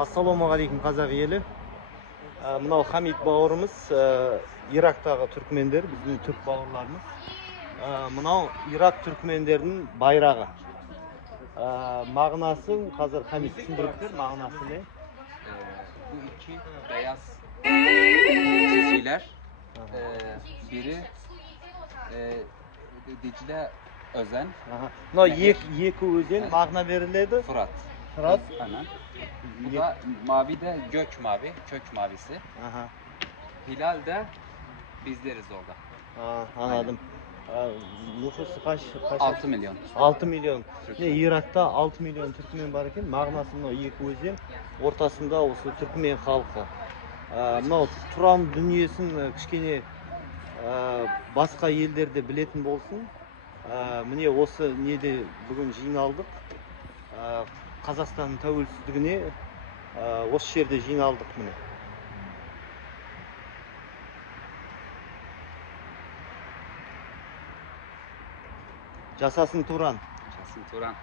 Ассалаумағалейкум қазақ елі. Мынау Хамид бауырымыз, Ирактағы түркмендер, біздің түрк бауырларымыз. Мынау Ирак түркмендердің байрағы. Мағынасын қазір Хамид түсіндіріп бер, мағынасы ne? Bu iki beyaz çizgiler, biri Dicle Özen, Мынау екі өзен мағына беріледі. Fırat. Fırat. Aynen. Bu da mavi de gök mavi, kök mavisi. Hilal de bizleriz orada. Anladım. Nüfusu kaç? 6 milyon. 6 milyon. Irak'ta 6 milyon Türkmen бар екен. Мағынасы мынау екі өзен ортасында осы түркмен халқы. Мынау тұран дүниесін кішкене басқа елдерде білетін болсын. Міне осы неде бүгін жиналдық. Қазақстанның тәуелсіздігіне осы жерде жиналдық міне. Жасасын Туран. Жасасын Туран.